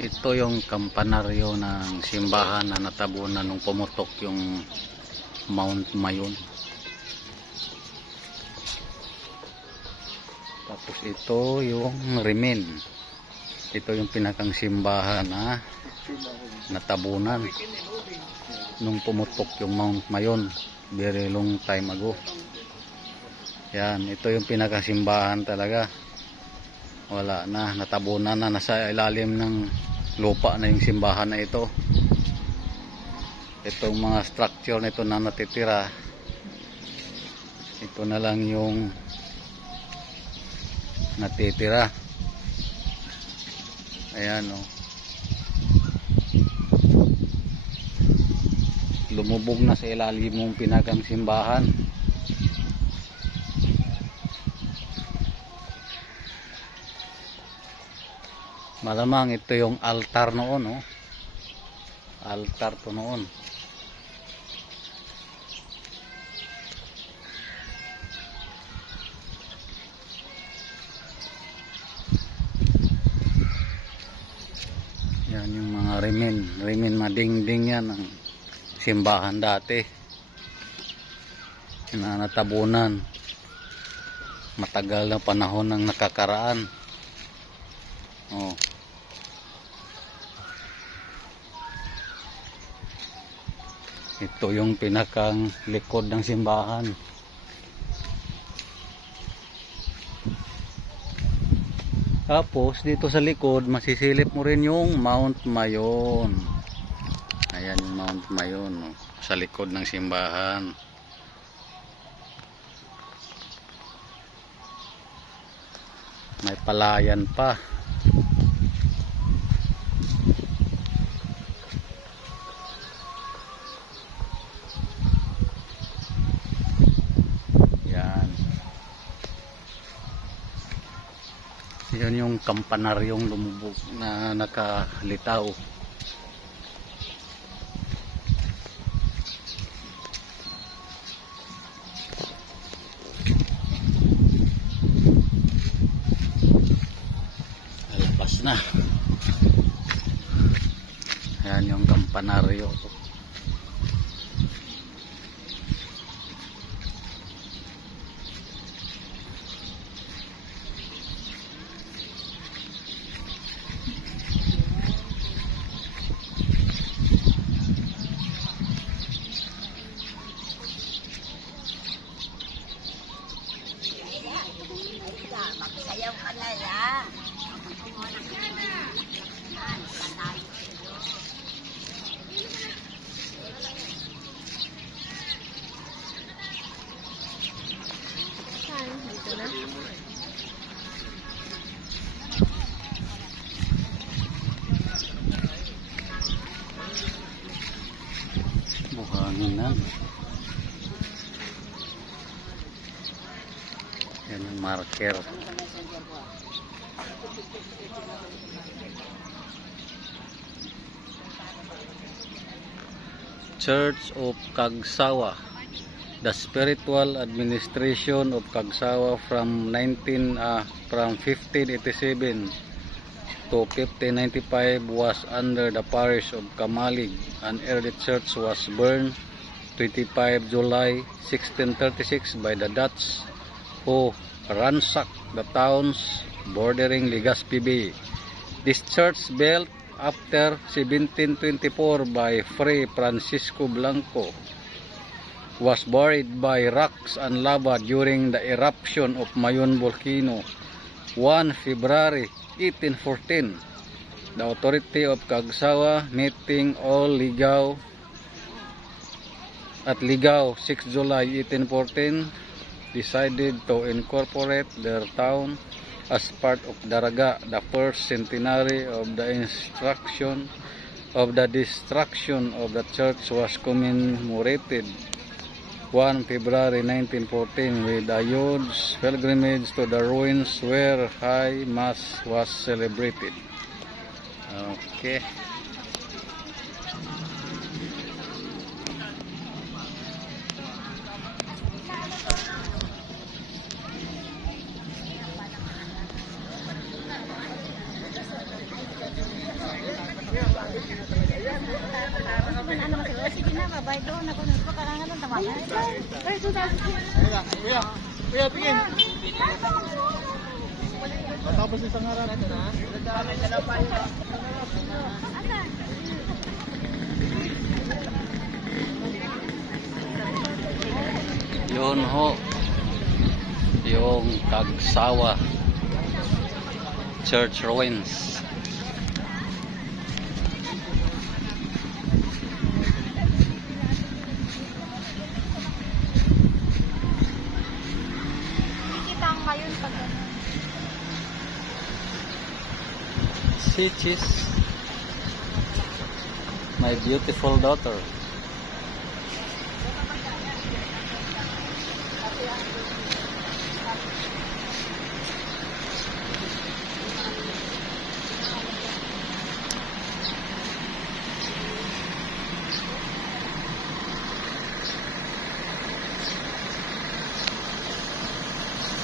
Ito yung kampanaryo ng simbahan na natabunan nung pumutok yung Mount Mayon. Tapos ito yung Rimen. Ito yung pinakang simbahan na natabunan nung pumutok yung Mount Mayon very long time ago. Yan, ito yung pinakang simbahan talaga. Wala na, natabunan na, nasa ilalim ng lupa na yung simbahan na ito. Itong mga structure nito na natitira, ito na lang yung natitira. Ayan, oh. Lumubog na sa ilalim ng pinakang simbahan. Malamang ito yung altar noon, oh. Altar to noon. Yan yung mga Rimen madingding yan ang simbahan dati. Na natabunan. Matagal na panahon ng nakakaraan. Oh. Ito yung pinakang likod ng simbahan. Tapos dito sa likod masisilip mo rin yung Mount Mayon. Ayan yung Mount Mayon, oh, sa likod ng simbahan. May palayan pa. Yan yung kampanaryong lumubog na nakalitaw. Alabas na. Yan yung kampanaryo. Magsayaw ka na ya. Buhangin na. Yan yung marker. Church of Cagsawa, the spiritual administration of Cagsawa from 1587 to 1595 was under the parish of Kamalig. An early church was burned 25 July 1636 by the Dutch, who ransacked the towns bordering Legazpi Bay. This church, built after 1724 by Fray Francisco Blanco, was buried by rocks and lava during the eruption of Mayon volcano 1 February 1814. The authority of Cagsawa, meeting all Ligao at Ligao 6 July 1814, decided to incorporate their town as part of Daraga. The first centenary of the destruction of the church was commemorated 1 February 1914 with a huge pilgrimage to the ruins where High Mass was celebrated. Okay. na, babay doon. Ako na pa karangan ng tawagan. Ay, Kuya, tingin. Matapos isang harap. Yun ho, yung Tagsawa Church Ruins. Kita ang ngayon pag Sichis, my beautiful daughter.